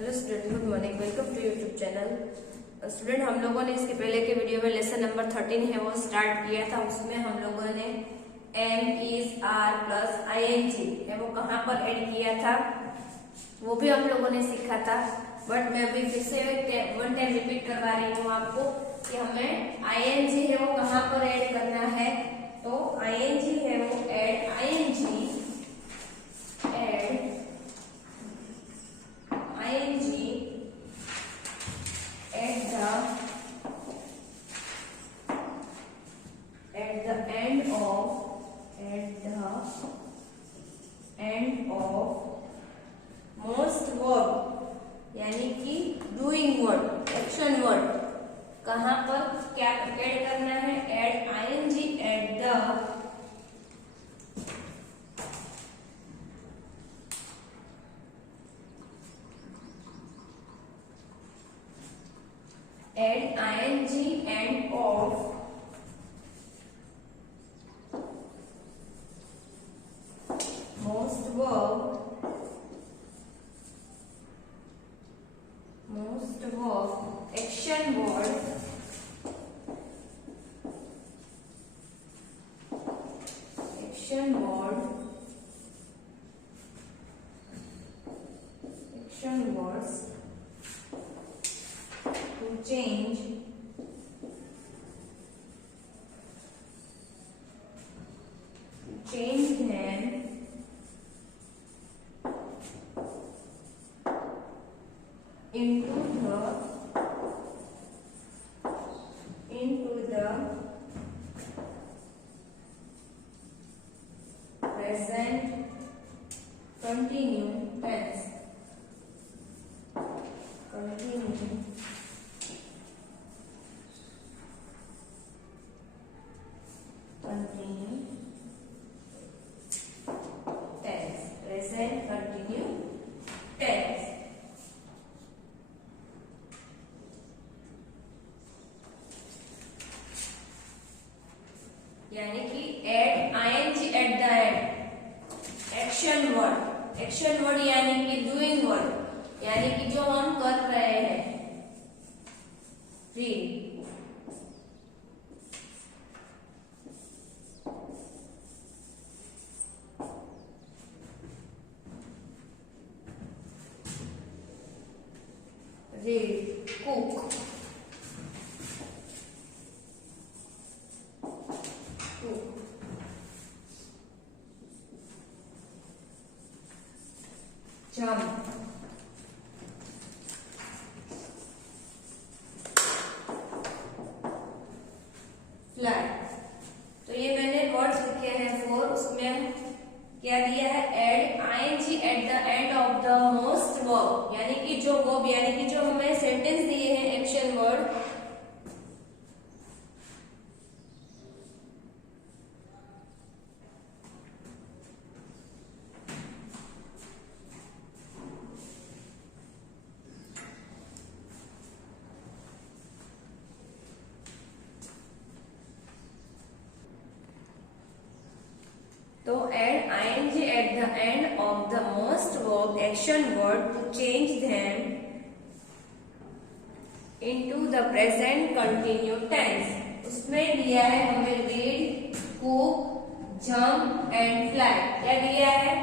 Hello student, good morning. Welcome to YouTube channel. Student, हम लोगों ने इसके पहले के वीडियो में लेसन नंबर 13 है वो स्टार्ट किया था। उसमें हम लोगों ने am, is, are plus ING है वो कहाँ पर ऐड किया था वो भी हम लोगों ने सीखा था। बट मैं अभी फिर से वन टाइम रिपीट करवा रही हूँ आपको कि हमें आईएनजी है वो कहाँ पर ऐड करना है। तो आईएनजी है वो add ING end of most verb, यानी कि डूइंग वर्ड, एक्शन वर्ड, कहां पर क्या ऐड करना है? Add ING at the end of most verb action word words to change them into the present continuous tense. Present continuous tense. यानी कि add ING at the end, action word यानी कि doing word, यानी कि जो हम कर रहे हैं। Read, cook, jump, fly। तो ये मैंने वर्ड्स लिखे हैं 4, उसमें क्या दिया है? Add ING at the end of the most verb, यानी कि जो वर्ब, यानी कि जो हमें सेंटेंस दिए हैं एक्शन वर्ड, तो add ING at the end of the most verb action word to change them into the present continue tense. उसमें दिया है हमें read, cook, jump and fly. क्या दिया है?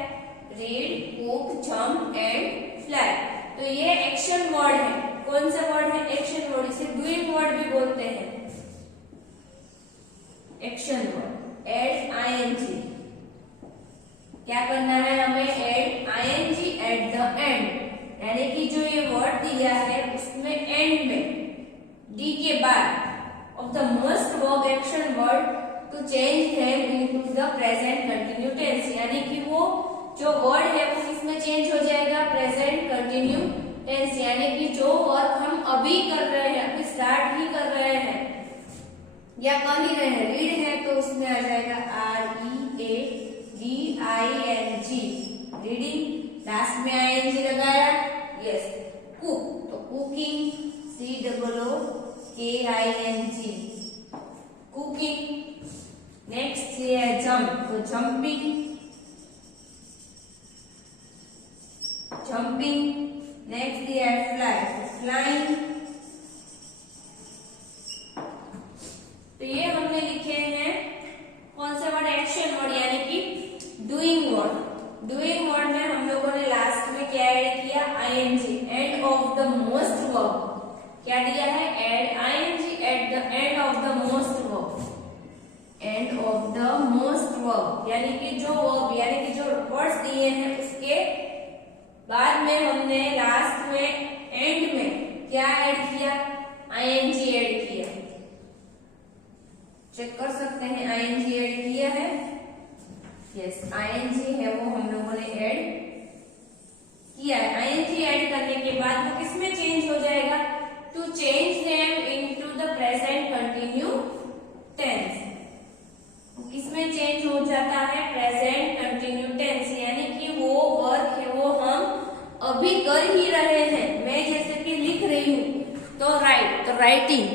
Read, cook, jump and fly. तो ये एक्शन वर्ड है। कौन सा वर्ड है? Action word. इसे डूइंग वर्ड भी बोलते हैं। एक्शन वर्ड एड आईएनजी, क्या करना है हमें? Add ING at the end, यानी कि जो ये वर्ड दिया है उसमें एंड में डी के बाद of the most verb action word to change them into the present continue tense, यानी कि वो जो वर्ड है वो किसमें चेंज हो जाएगा? प्रेजेंट कंटिन्यू टेंस, यानी कि जो वर्क हम अभी कर रहे हैं, अभी स्टार्ट ही कर रहे हैं या कर ही रहे हैं। रीड है तो उसमें आ जाएगा READING, रीडिंग। लास्ट में आईएनजी लगाया, यस। कुक तो कुकिंग, COOKING, कुकिंग। नेक्स्ट है जंप, तो जंपिंग, नेक्स्ट दिया है फ्लाई, फ्लाइंग। तो ये हमने लिखे हैं कौन से वर्ड, एक्शन वर्ड यानी कि डूइंग वर्ड। डूइंग वर्ड में हम लोगों ने लास्ट में क्या ऐड किया, ING, end of the most verb. क्या दिया है, add ING at the end of the most verb, end of the most verb यानी कि जो वर्ब यानी कि जो वर्ड्स दिए हैं उसके बाद में हमने लास्ट में एंड में क्या ऐड किया, आईएनजी ऐड किया। चेक कर सकते हैं आईएनजी ऐड किया है, यस आईएनजी है वो हम लोगों ने ऐड किया है। आईएनजी ऐड करने के बाद वो किसमें चेंज हो जाएगा, to change them into the present continue tense. किसमें चेंज हो जाता है, प्रेजेंट कंटिन्यू टेंस यानी कि वो वर्क है वो हम अभी कर ही रहे हैं। मैं जैसे कि लिख रही हूं तो राइट, तो राइटिंग।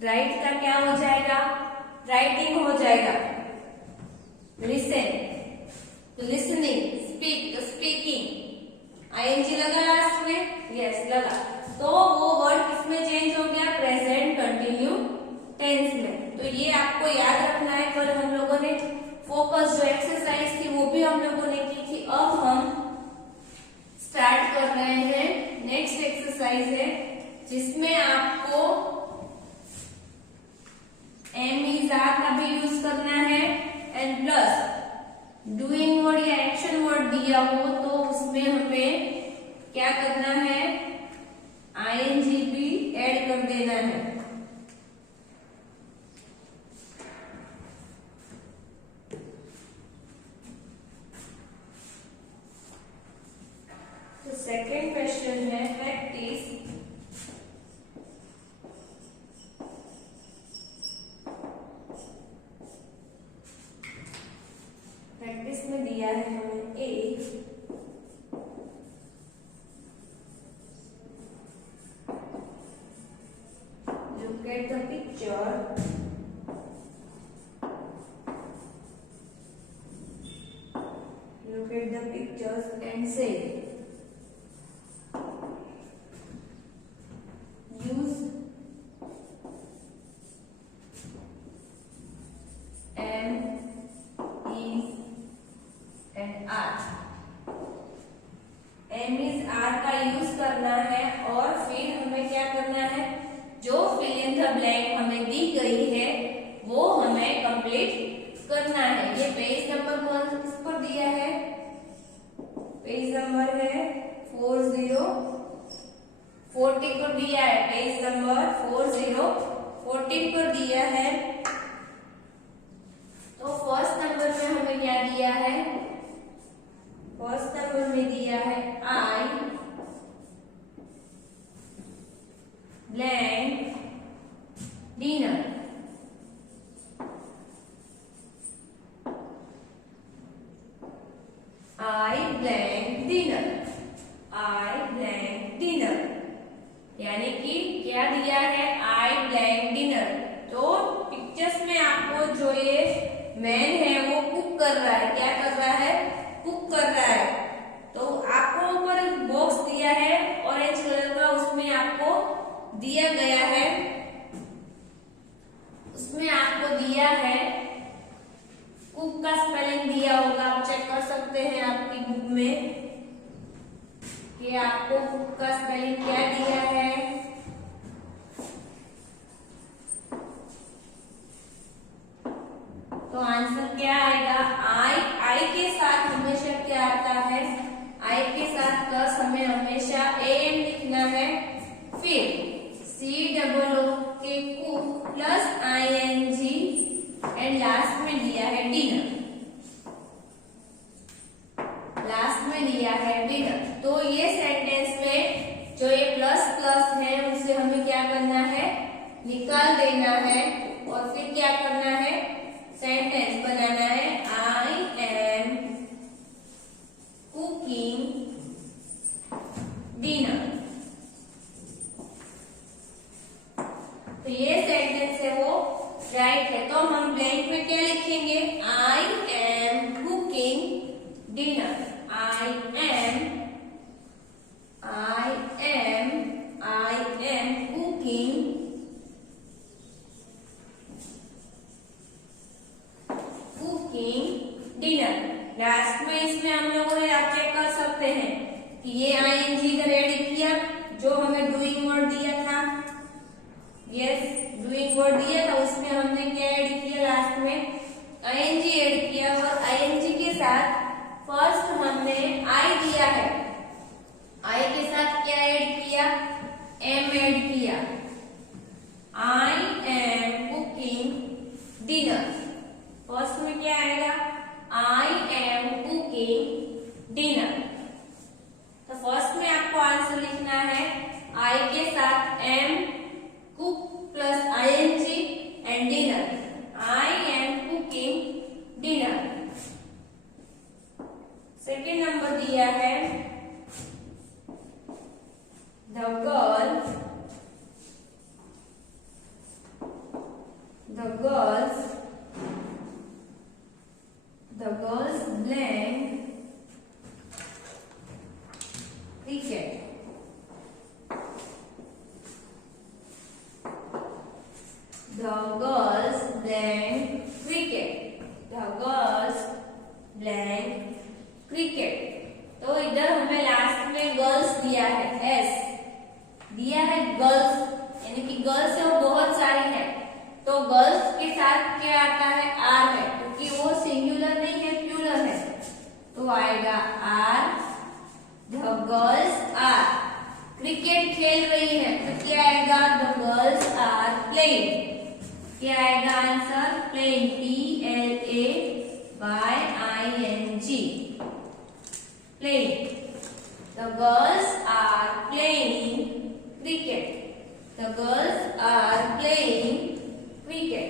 राइट का क्या हो जाएगा, राइटिंग हो जाएगा। लिसन तो लिसनिंग, स्पीक तो स्पीकिंग। आईएनजी लगा लास्ट में, यस लगा, तो वो वर्ड किसमें चेंज हो गया, प्रेजेंट कंटिन्यू टेंस में। तो ये आपको याद रखना है। कल हम लोगों ने फोकस जो एक्सरसाइज थी वो भी हम लोगों ने की थी। अब हम स्टार्ट कर रहे हैं नेक्स्ट एक्सरसाइज है जिसमें आपको एम इज आर का भी यूज करना है एंड प्लस डूइंग वर्ड या एक्शन वर्ड दिया हो तो उसमें हमें क्या करना है, आईएनजी भी ऐड कर देना है। तो सेकेंड क्वेश्चन है प्रैक्टिस। प्रैक्टिस में दिया है हमें ए, look at the picture, look at the pictures and say use M is and R। M is R का यूज करना है और फिर हमें क्या करना है, जो फिल इन द ब्लैंक हमें दी गई है वो हमें कंप्लीट करना है। ये पेज नंबर कौन किस पर दिया है, पेज नंबर है 40 पर दिया है, पेज नंबर 40 पर दिया है। तो फर्स्ट नंबर में हमें क्या दिया है, फर्स्ट नंबर में दिया है आई ब्लैंक डिनर। आई ब्लैंक डिनर, आई ब्लैंक डिनर यानी कि क्या दिया है, आई ब्लैंक डिनर। तो पिक्चर्स में आपको जो ये मैन है वो कुक कर रहा है, क्या कर रहा है, कुक कर रहा है। तो आपको ऊपर बॉक्स दिया है ऑरेंज कलर का, उसमें आपको दिया गया है, उसमें आपको दिया है कुक का स्पेलिंग दिया होगा, आप चेक कर सकते हैं आपकी बुक में कि आपको कुक का स्पेलिंग क्या दिया है। तो आंसर क्या आएगा, आई के साथ हमेशा क्या आता है, आई के साथ प्लस हमें हमेशा एम लिखना है, फिर COO के cook plus ING and last में दिया है डिनर, लास्ट में दिया है डिनर। तो ये सेंटेंस में जो ये प्लस प्लस है उसे हमें क्या करना है, निकाल देना है और फिर क्या करना है, सेंटेंस बनाना है, आई एम कुकिंग डिनर। तो ये सेंटेंस है वो राइट है, तो हम ब्लैंक में क्या लिखेंगे? आई am cooking dinner. I am cooking dinner. Last में इसमें हम लोगों ने आप चेक कर सकते हैं कि ये आईएनजी इधर ऐड किया, जो हमें डूइंग वर्ड दिया था, यस डूइंग वर्ड दिया था, उसमें हमने क्या ऐड किया? लास्ट में आईएनजी ऐड किया, और आईएनजी के साथ फर्स्ट हमने आई दिया है, आई के साथ क्या ऐड किया? एम ऐड किया। I am cooking dinner, first में क्या आएगा? I am cooking dinner. तो फर्स्ट में आपको आंसर लिखना है आई के साथ am, cook plus ING and dinner. I am cooking dinner. Second number दिया है the girls playing cricket. The girls playing cricket. The girls playing cricket. तो इधर हमें लास्ट में गर्ल्स दिया है, एस दिया है गर्ल्स, यानी कि गर्ल्स है वो बहुत सारी है, तो गर्ल्स के साथ क्या आता है? आर है, क्योंकि वो सिंगुलर नहीं है, प्लूरल है, तो आएगा are. The girls are cricket खेल रही है, तो क्या आएगा? The girls are playing. क्या आएगा answer? Playing, PLAYING playing. The girls are playing cricket. The girls are playing cricket.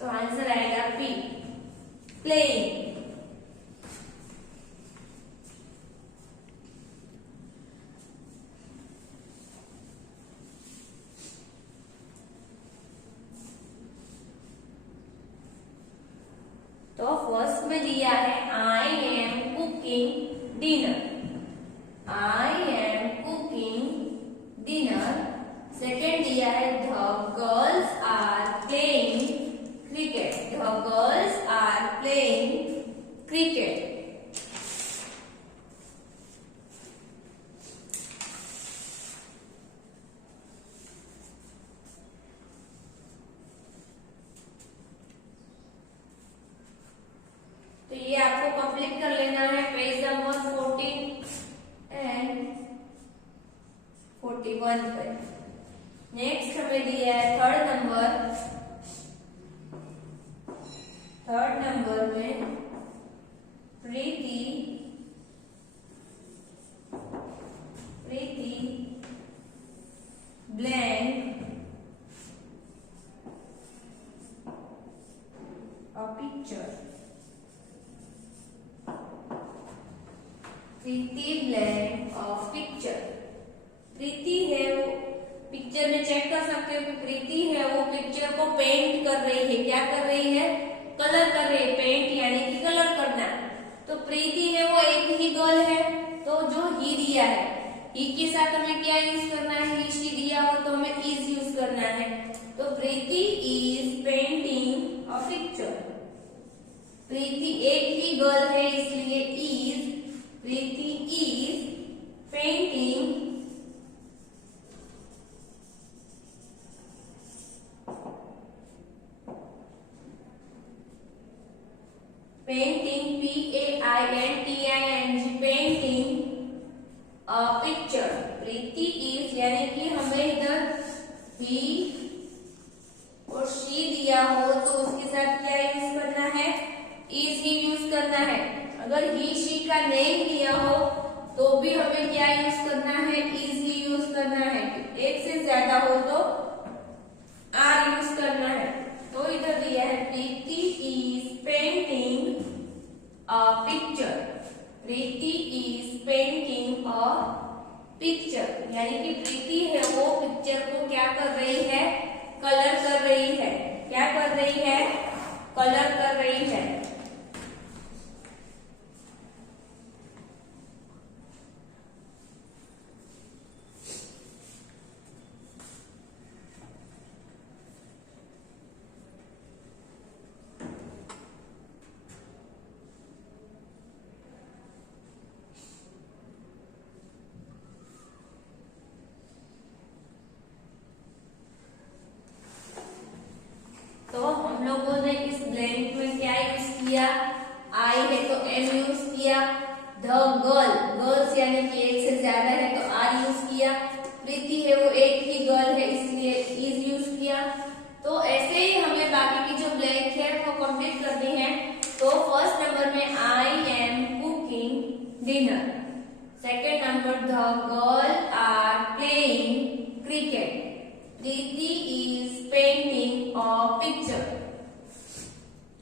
तो आंसर आएगा P, playing. तो फर्स्ट में दिया है I am cooking dinner, I am cooking dinner. Second दिया है the girls are playing cricket, the girls are playing cricket. तो ये आपको कंप्लीट कर लेना है पेज नंबर 14 एंड 41 पे। नेक्स्ट हमें दिया है थर्ड नंबर में Preeti blank a picture. Preeti blank of picture. Preeti है वो पिक्चर में चेक कर सकते हो कि प्रीति है वो पिक्चर को पेंट कर रही है। क्या कर रही है? कलर कर रही है। पेंट यानी कि कलर करना। तो प्रीति है वो एक ही गर्ल है, तो जो ही दिया है, ही के साथ हमें क्या यूज करना है? ही शी दिया हो तो हमें इज यूज करना है। तो प्रीति इज पेंटिंग अ पिक्चर। प्रीति एक ही गर्ल है इसलिए is. Preeti is painting PAINTING painting a picture. Preeti is यानी कि हमें इधर ही और शी दिया हो तो उसके साथ क्या यूज करना है? इज ही यूज करना है। अगर ही शी का नेम दिया हो तो भी हमें क्या यूज करना है? इज ही यूज करना है। एक से ज्यादा हो तो आर यूज करना है। तो इधर दिया है Preeti is painting a picture. Preeti is painting a picture यानी कि प्रीति है वो पिक्चर को क्या कर रही है? कलर कर किया। तो ऐसे ही हमें बाकी की जो ब्लैंक है वो कंप्लीट करनी है। तो फर्स्ट नंबर में I am cooking dinner. Second number the girl are playing cricket. Preeti is painting a picture.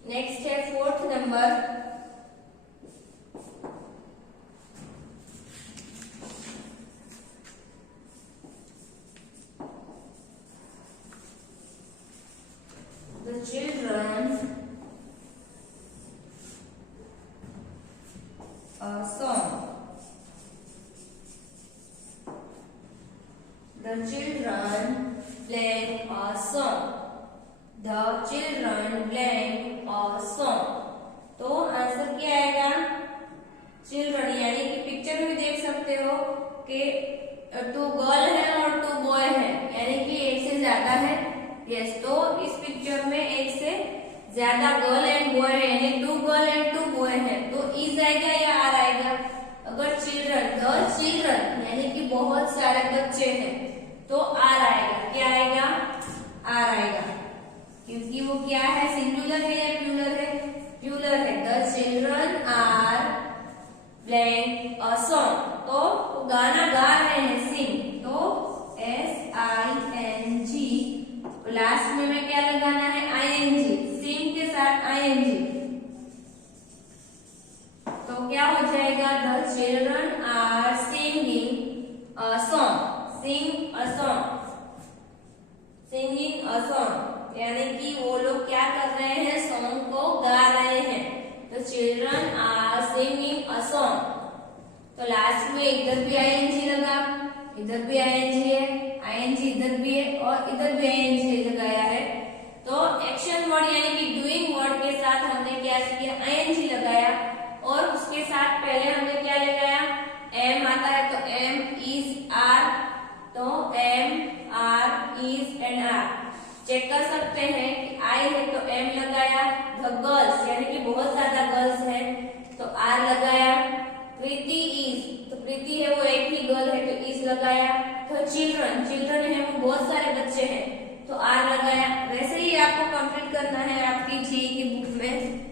Next है fourth number, the children a song. The children playing a song. The children playing a song. तो answer क्या आएगा? Children, यानी कि picture में देख सकते हो कि 2 गर्ल है और 2 बॉय है, यानी कि एक से ज्यादा है। यस, तो इस पिक्चर में एक से ज्यादा गर्ल एंड बॉय है, यानी 2 गर्ल एंड 2 बॉय है। तो इज आएगा या आर आएगा? अगर चिल्ड्रन, द चिल्ड्रन यानी कि बहुत सारे बच्चे हैं, तो आर आएगा। क्या आएगा? आर आएगा, क्योंकि वो क्या है, सिंगुलर है या प्लूरल है? प्लूरल है। The children are playing a song, तो वो गाना गा रहे हैं, सिंग। तो SING, लास्ट में क्या लगाना है? ING, सिंग के साथ ING। तो क्या हो जाएगा? The children are singing a song. Sing a song, singing a song, यानी कि वो लोग क्या कर रहे हैं? सॉन्ग को गा रहे हैं। तो children are singing a song. तो लास्ट में इधर भी ING लगा, इधर भी ING है, ING इधर भी है और इधर भी ING लगाया है। तो एक्शन वर्ड यानी कि डूइंग वर्ड के साथ हमने क्या किया? ING लगाया, और उसके साथ पहले हमने क्या लगाया? एम आता है, तो एम, इज, आर। तो am, are, is and are. Check कर सकते हैं कि आई है तो एम लगाया, द गर्ल्स यानी कि बहुत ज्यादा गर्ल्स है तो आर लगाया, प्रीति इज, तो प्रीति है वो एक ही गर्ल है तो इज लगाया, तो चिल्ड्रन, चिल्ड्रन है वो बहुत सारे बच्चे हैं तो आर लगाया। वैसे ही आपको कंप्लीट करना है आपकी जी की बुक में।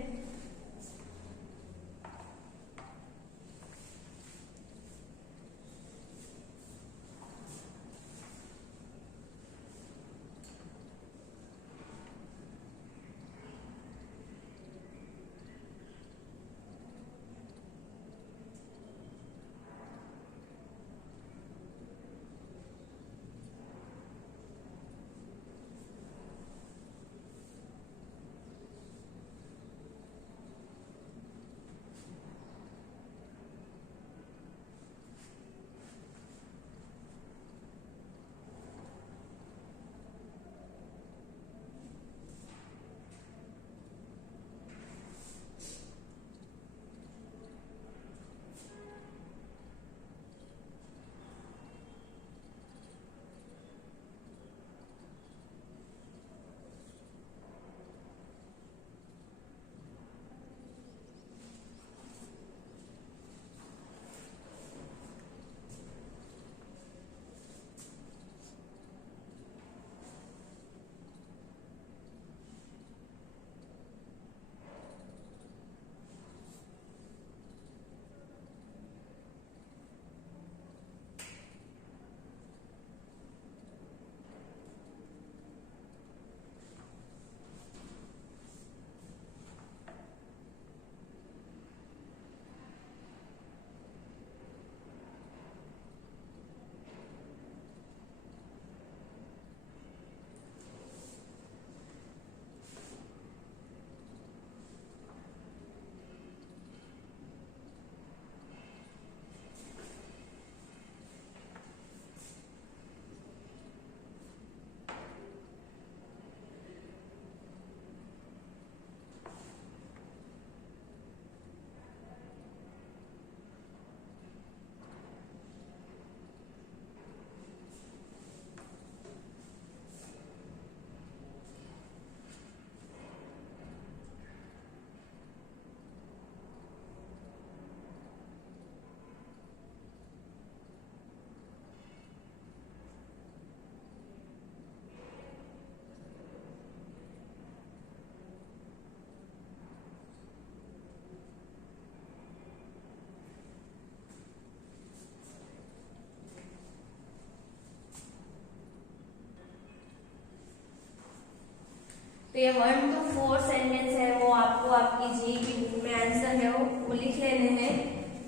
तो ये 1 to 4 सेंटेंस है वो आपको आपकी जी की बुक में आंसर है वो लिख लेने हैं।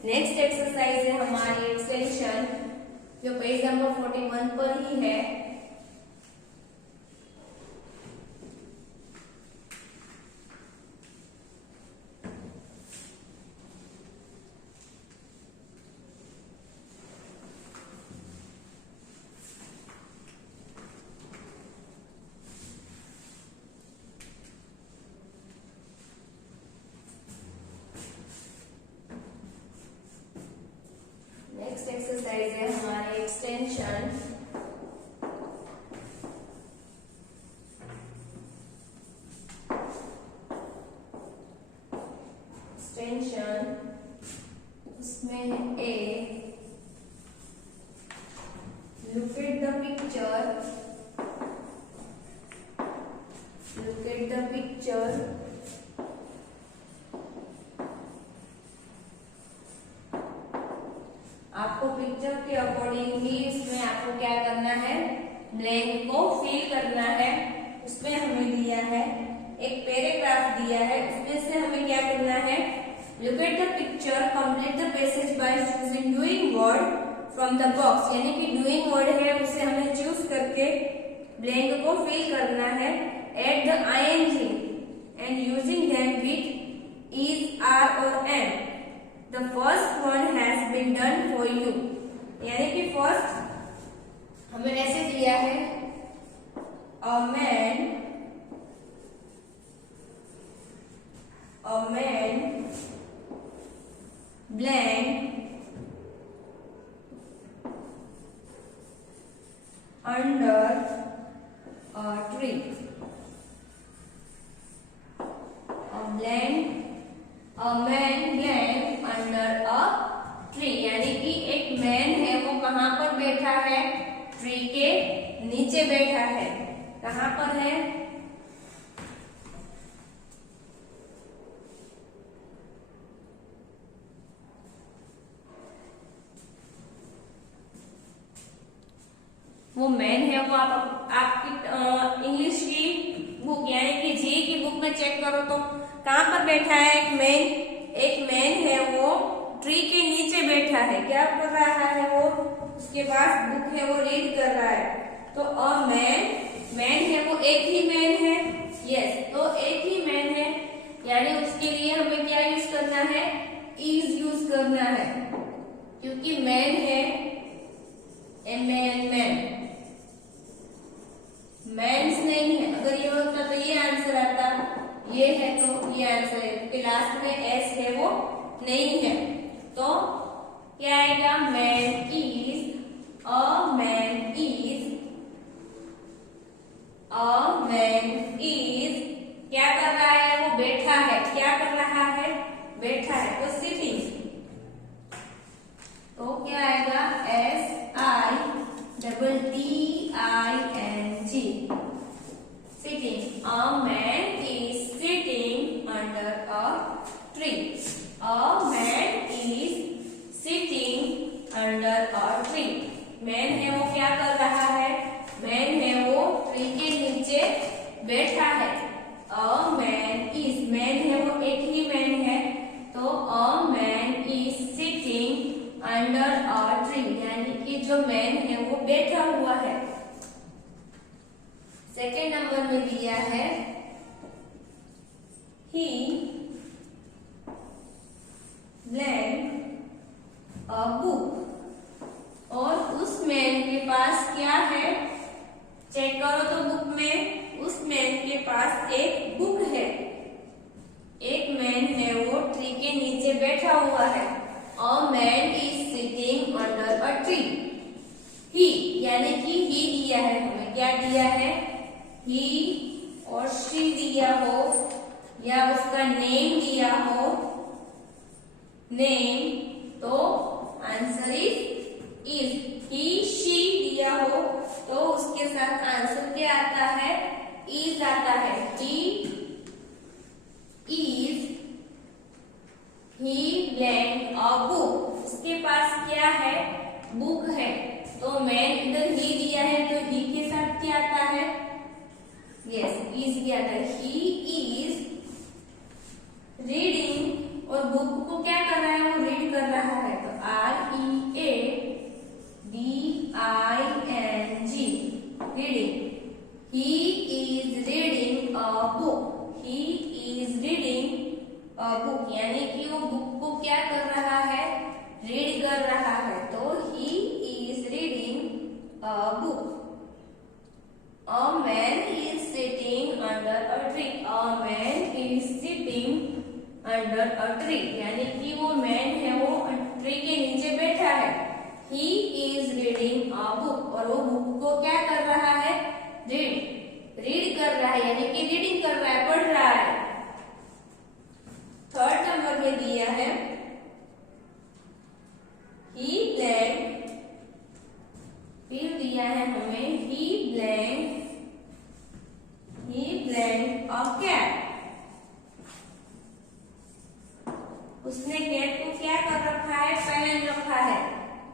नेक्स्ट एक्सरसाइज है हमारी एक्सटेंशन, जो पेज नंबर 41 पर ही है। नेक्स्ट एक्सरसाइज है हमारी एक्सटेंशन, उसमें है A, look at the picture, look at the picture, आपको पिक्चर के अकॉर्डिंग ही इसमें आपको क्या करना है, ब्लैंक को फिल करना है। उसमें हमें दिया है एक पैराग्राफ दिया है, उसमें से हमें क्या करना है, look at the picture, complete the passage by choosing doing word from the box, यानी कि डूइंग वर्ड है उसे हमें चूज करके ब्लैंक को फिल करना है। Add the ING and using them with is, are और am. The first one has been done for you, यानी कि फर्स्ट हमें ऐसे दिया है, a man blank under a tree, a man blank under a tree, यानी कि एक मैन है वो कहाँ पर बैठा है, ट्री के नीचे बैठा है। कहाँ पर है, वो मैन है वो आपकी इंग्लिश की बुक यानी कि जी की बुक में चेक करो तो कहाँ पर बैठा है एक मैन है वो ट्री के नीचे बैठा है। क्या कर रहा है वो, उसके पास बुक है वो रीड कर रहा है। तो अ मैन है वो एक ही मैन है, यस, तो एक ही मैन है, यानी उसके लिए हमें क्या यूज करना है, इज यूज करना है, क्योंकि मैन है मैन, मैंस नहीं है। अगर ये होता तो ये आंसर आता, ये है तो ये आंसर है, क्योंकि लास्ट में एस है वो नहीं है। तो क्या आएगा, man is, a man is क्या कर रहा है, वो बैठा है। क्या कर रहा है, बैठा है, तो सिटिंग, तो क्या आएगा, SITTING, sitting. A man is sitting under a tree. A man is sitting under a tree. Man है वो क्या कर रहा है, मैन है वो ट्री के नीचे बैठा है। अ मैन है वो एक ही मैन है, तो अ man is sitting under a tree, यानी कि जो मैन है वो बैठा हुआ है। सेकेंड नंबर में दिया है, ही ब्लैंक अ बुक, और उस मैन के पास क्या है, चेक करो तो बुक में उस मैन के पास एक बुक है। एक मैन है वो ट्री के नीचे बैठा हुआ है। A man is sitting under a tree. He यानी कि ही दिया है हमें, क्या दिया है, ही और शी दिया हो या उसका नेम दिया हो, नेम, तो आंसर इज ही शी दिया हो तो उसके साथ आंसर क्या आता है, इज आता है। He is, he blank a book, उसके पास क्या है, बुक है, तो मैन इधर ही दिया है तो ही के साथ क्या आता है, यस, इज क्या था, ही इज रीडिंग, और बुक को क्या कर रहा है, वो रीड कर रहा है, तो READING, reading. He is reading a book, he is reading a book, यानी कि वो बुक को क्या कर रहा है, रीड कर रहा है, तो he is reading a book. A man is sitting under a tree, a man is sitting under a tree, यानी कि वो मैन है, वो ट्री के नीचे बैठा है। He is reading a book, और वो बुक को क्या कर रहा है, रीड कर रहा है, यानी कि रीडिंग कर रहा है, पढ़ रहा है। थर्ड नंबर में दिया है he blanked, फिर दिया है हमें he blanked a cat, उसने कैट को क्या कर रखा है, पहन रखा है।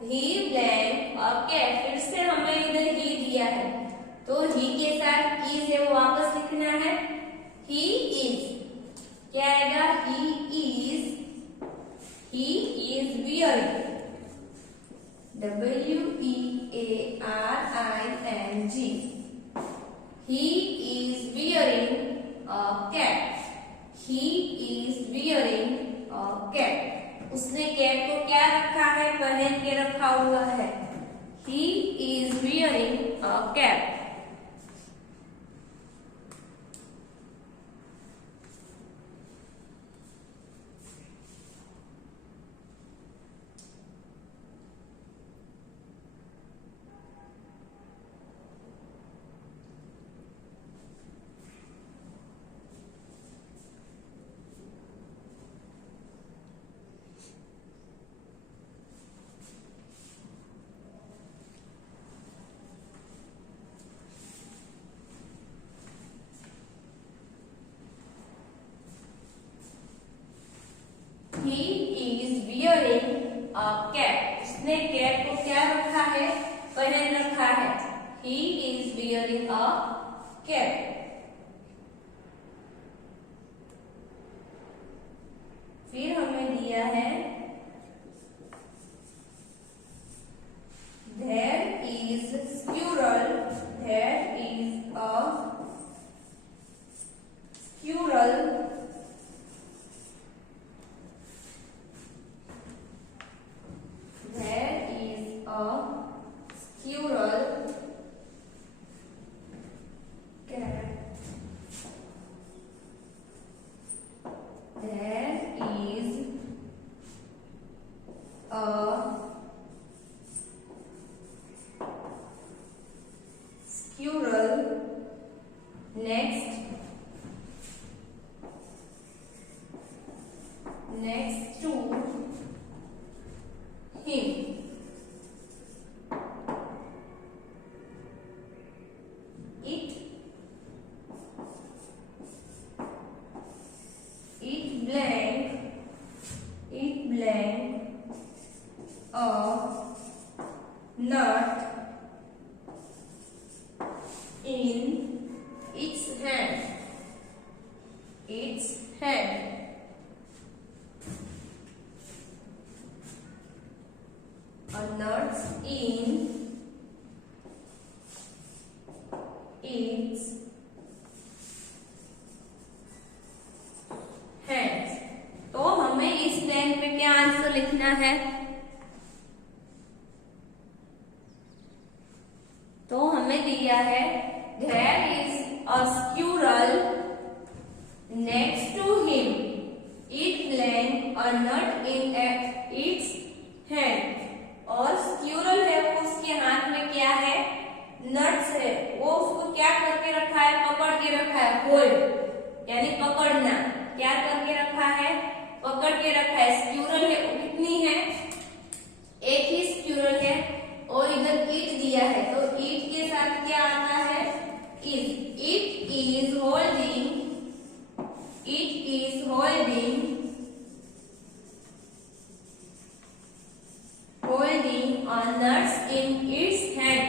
he blanked a cat, फिर से हमें इधर ही दिया है, तो ही के साथ is है, वो वापस लिखना है। he is क्या आएगा, he is wearing, WEARING, he is wearing a cap, he is wearing a cap, उसने कैप को क्या रखा है, पहन के रखा हुआ है। he is wearing a cap। He is wearing a cap, उसने कैप को क्या रखा है, पहन रखा है। He is wearing a cap। फिर हमें दिया है there is squirrel, there is a squirrel next to him। It blank a nut in its hand, a nut in its hands। तो हमें इस लाइन में क्या आंसर लिखना है, तो हमें दिया है there is a squirrel next to him, it blank a nut in its hand, और स्क्यूरल है, वो उसके हाथ में क्या है, नट्स है, वो उसको क्या करके रखा है, पकड़ के रखा है, होल्ड यानी पकड़ना, क्या करके रखा है, पकड़ के रखा है। स्क्यूरल है, वो कितनी है, एक ही स्क्यूरल है, और इधर ईट दिया है, तो ईट के साथ क्या आता है, is. It is holding nuts in its hand,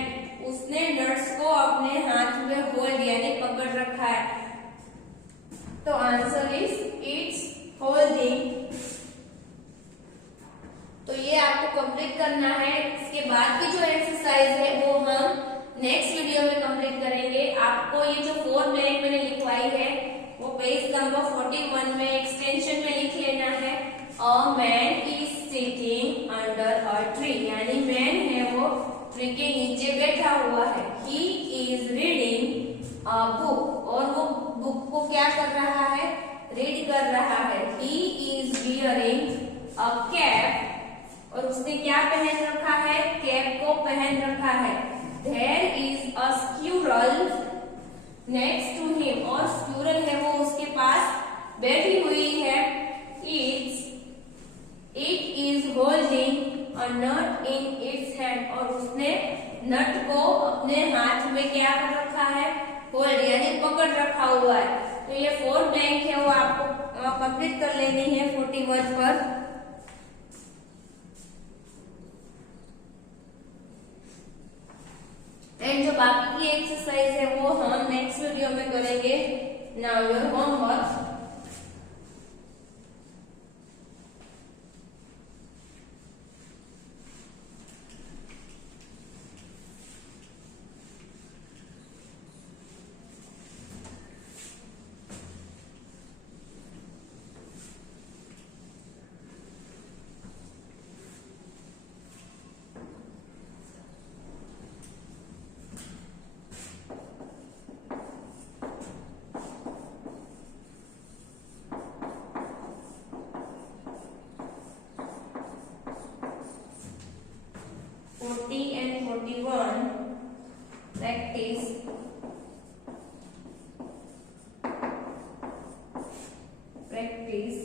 उसने नट्स को अपने हाथ में होल्ड यानी पकड़ रखा है? तो आंसर इज इट्स होल्डिंग। तो ये आपको कंप्लीट करना है। इसके बाद की जो एक्सरसाइज है वो हम नेक्स्ट वीडियो में कंप्लीट करेंगे। आपको ये जो 4 ब्लैंक मैंने लिखवाई है वो पेज नंबर 41 में एक्सटेंशन में लिख लेना है। A man is sitting under a tree, यानी मैन है वो ट्री के नीचे बैठा हुआ है। He is reading a book, और वो बुक को क्या कर रहा है? रीड कर रहा है। He is wearing a cap, और उसने क्या पहन रखा है? कैप को पहन रखा है। There is a squirrel next to him, और स्क्यूरल है वो उसके पास बैठी हुई है। It is holding a nut in its hand, और उसने नट को अपने हाथ में क्या कर रखा है? होल्ड, यानी पकड़ रखा हुआ है। तो ये 4 ब्लैंक है वो आपको कंप्लीट कर लेनी है 41 पर। एंड जो बाकी की एक्सरसाइज है वो हम नेक्स्ट वीडियो में करेंगे। Now your homework. and 41 practice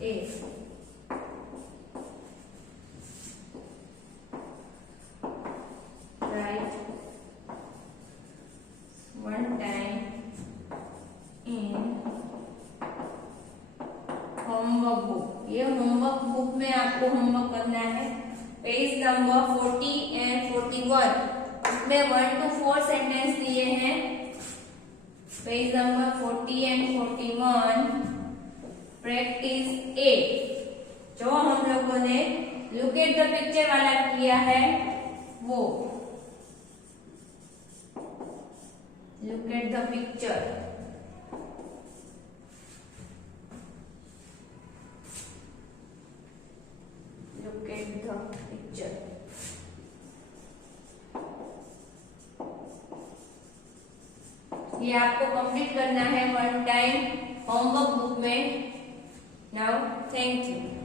is write one time in homework book. ये होमवर्क बुक में आपको होमवर्क करना है। पेज नंबर 40 एंड 41, उसमें 1 to 4 सेंटेंस दिए हैं। पेज नंबर 40 एंड 41 प्रैक्टिस 8, जो हम लोगों ने लुक एट द पिक्चर वाला किया है वो। Look at the picture, look at the picture। ये आपको कंप्लीट करना है 1 टाइम होमवर्क बुक में। Now thank you.